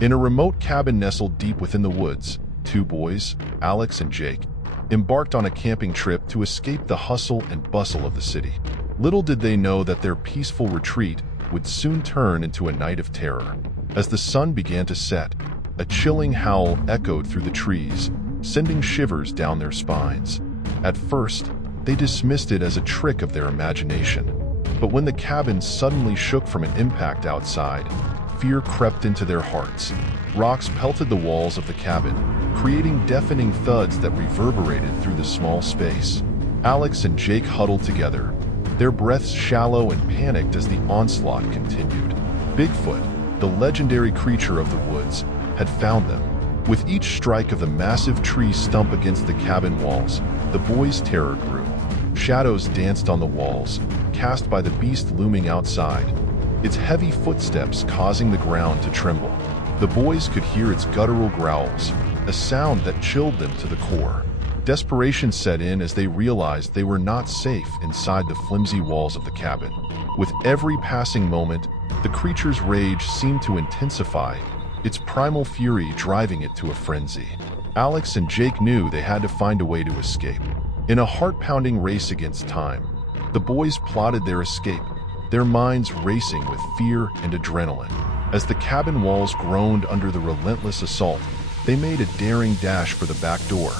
In a remote cabin nestled deep within the woods, two boys, Alex and Jake, embarked on a camping trip to escape the hustle and bustle of the city. Little did they know that their peaceful retreat would soon turn into a night of terror. As the sun began to set, a chilling howl echoed through the trees, sending shivers down their spines. At first, they dismissed it as a trick of their imagination. But when the cabin suddenly shook from an impact outside, fear crept into their hearts. Rocks pelted the walls of the cabin, creating deafening thuds that reverberated through the small space. Alex and Jake huddled together, their breaths shallow and panicked as the onslaught continued. Bigfoot, the legendary creature of the woods, had found them. With each strike of the massive tree stump against the cabin walls, the boys' terror grew. Shadows danced on the walls, cast by the beast looming outside, its heavy footsteps causing the ground to tremble. The boys could hear its guttural growls, a sound that chilled them to the core. Desperation set in as they realized they were not safe inside the flimsy walls of the cabin. With every passing moment, the creature's rage seemed to intensify, its primal fury driving it to a frenzy. Alex and Jake knew they had to find a way to escape. In a heart-pounding race against time, the boys plotted their escape, their minds racing with fear and adrenaline. As the cabin walls groaned under the relentless assault, they made a daring dash for the back door,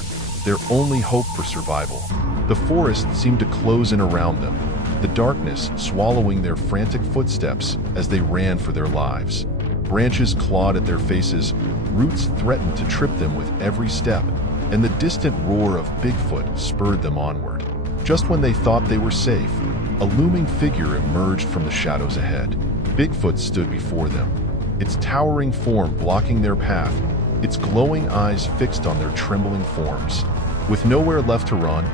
their only hope for survival. The forest seemed to close in around them, the darkness swallowing their frantic footsteps as they ran for their lives. Branches clawed at their faces, roots threatened to trip them with every step, and the distant roar of Bigfoot spurred them onward. Just when they thought they were safe, a looming figure emerged from the shadows ahead. Bigfoot stood before them, its towering form blocking their path, its glowing eyes fixed on their trembling forms. With nowhere left to run,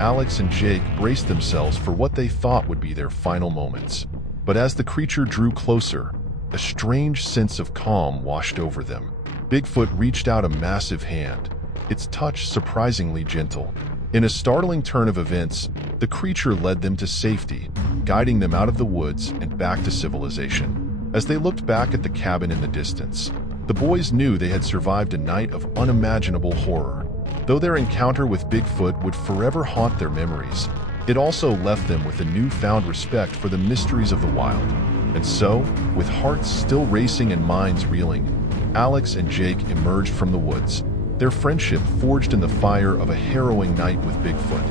Alex and Jake braced themselves for what they thought would be their final moments. But as the creature drew closer, a strange sense of calm washed over them. Bigfoot reached out a massive hand, its touch surprisingly gentle. In a startling turn of events, the creature led them to safety, guiding them out of the woods and back to civilization. As they looked back at the cabin in the distance, the boys knew they had survived a night of unimaginable horror. Though their encounter with Bigfoot would forever haunt their memories, it also left them with a newfound respect for the mysteries of the wild. And so, with hearts still racing and minds reeling, Alex and Jake emerged from the woods, their friendship forged in the fire of a harrowing night with Bigfoot.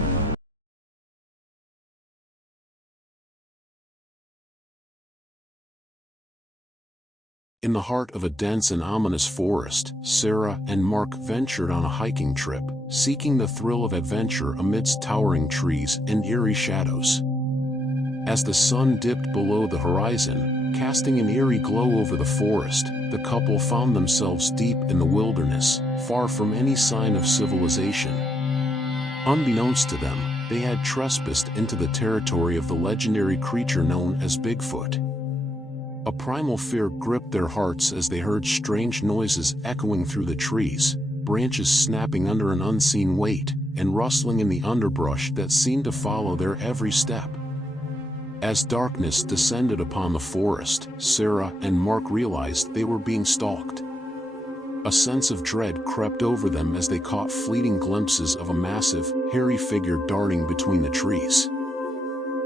In the heart of a dense and ominous forest, Sarah and Mark ventured on a hiking trip, seeking the thrill of adventure amidst towering trees and eerie shadows. As the sun dipped below the horizon, casting an eerie glow over the forest, the couple found themselves deep in the wilderness, far from any sign of civilization. Unbeknownst to them, they had trespassed into the territory of the legendary creature known as Bigfoot. A primal fear gripped their hearts as they heard strange noises echoing through the trees, branches snapping under an unseen weight, and rustling in the underbrush that seemed to follow their every step. As darkness descended upon the forest, Sarah and Mark realized they were being stalked. A sense of dread crept over them as they caught fleeting glimpses of a massive, hairy figure darting between the trees.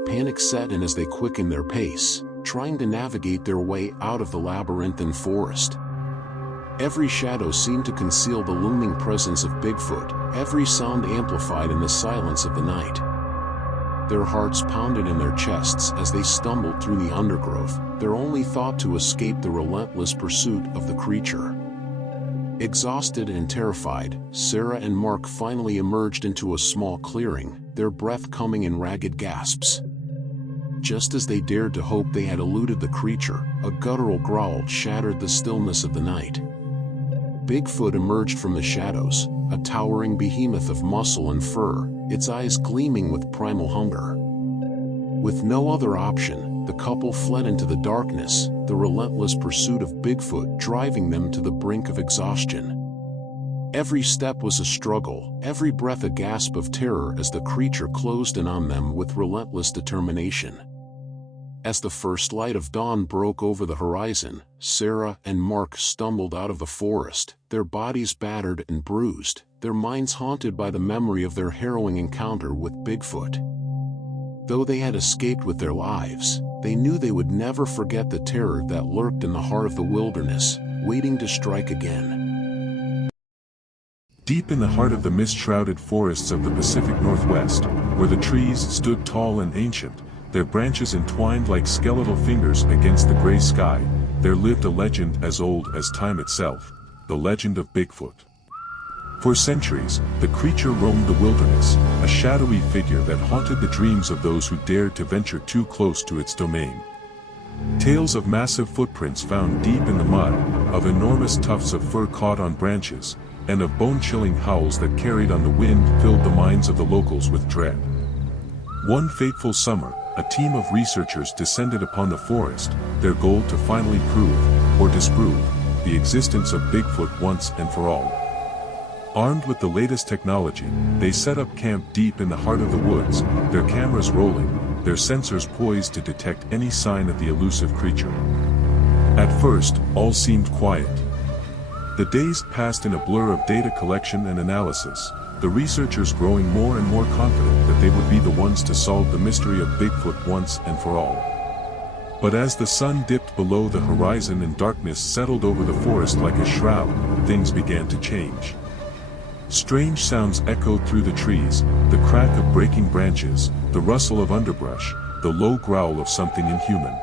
Panic set in as they quickened their pace, trying to navigate their way out of the labyrinthine forest. Every shadow seemed to conceal the looming presence of Bigfoot, every sound amplified in the silence of the night. Their hearts pounded in their chests as they stumbled through the undergrowth, their only thought to escape the relentless pursuit of the creature. Exhausted and terrified, Sarah and Mark finally emerged into a small clearing, their breath coming in ragged gasps. Just as they dared to hope they had eluded the creature, a guttural growl shattered the stillness of the night. Bigfoot emerged from the shadows, a towering behemoth of muscle and fur, its eyes gleaming with primal hunger. With no other option, the couple fled into the darkness, the relentless pursuit of Bigfoot driving them to the brink of exhaustion. Every step was a struggle, every breath a gasp of terror as the creature closed in on them with relentless determination. As the first light of dawn broke over the horizon, Sarah and Mark stumbled out of the forest, their bodies battered and bruised, their minds haunted by the memory of their harrowing encounter with Bigfoot. Though they had escaped with their lives, they knew they would never forget the terror that lurked in the heart of the wilderness, waiting to strike again. Deep in the heart of the mist-shrouded forests of the Pacific Northwest, where the trees stood tall and ancient, their branches entwined like skeletal fingers against the gray sky, there lived a legend as old as time itself, the legend of Bigfoot. For centuries, the creature roamed the wilderness, a shadowy figure that haunted the dreams of those who dared to venture too close to its domain. Tales of massive footprints found deep in the mud, of enormous tufts of fur caught on branches, and of bone-chilling howls that carried on the wind filled the minds of the locals with dread. One fateful summer, a team of researchers descended upon the forest, their goal to finally prove, or disprove, the existence of Bigfoot once and for all. Armed with the latest technology, they set up camp deep in the heart of the woods, their cameras rolling, their sensors poised to detect any sign of the elusive creature. At first, all seemed quiet. The days passed in a blur of data collection and analysis, the researchers growing more and more confident that they would be the ones to solve the mystery of Bigfoot once and for all. But as the sun dipped below the horizon and darkness settled over the forest like a shroud, things began to change. Strange sounds echoed through the trees, the crack of breaking branches, the rustle of underbrush, the low growl of something inhuman.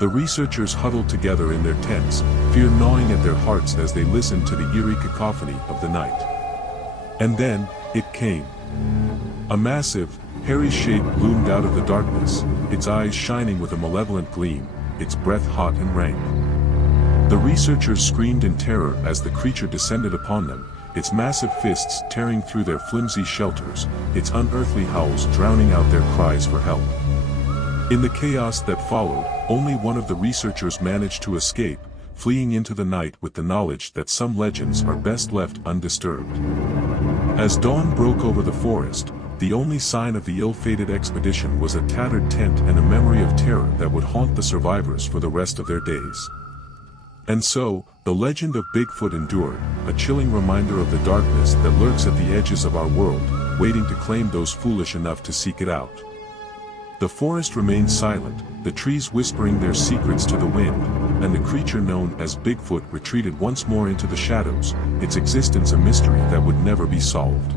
The researchers huddled together in their tents, fear gnawing at their hearts as they listened to the eerie cacophony of the night. And then, it came. A massive, hairy shape loomed out of the darkness, its eyes shining with a malevolent gleam, its breath hot and rank. The researchers screamed in terror as the creature descended upon them, its massive fists tearing through their flimsy shelters, its unearthly howls drowning out their cries for help. In the chaos that followed, only one of the researchers managed to escape, fleeing into the night with the knowledge that some legends are best left undisturbed. As dawn broke over the forest, the only sign of the ill-fated expedition was a tattered tent and a memory of terror that would haunt the survivors for the rest of their days. And so, the legend of Bigfoot endured, a chilling reminder of the darkness that lurks at the edges of our world, waiting to claim those foolish enough to seek it out. The forest remained silent, the trees whispering their secrets to the wind, and the creature known as Bigfoot retreated once more into the shadows, its existence a mystery that would never be solved.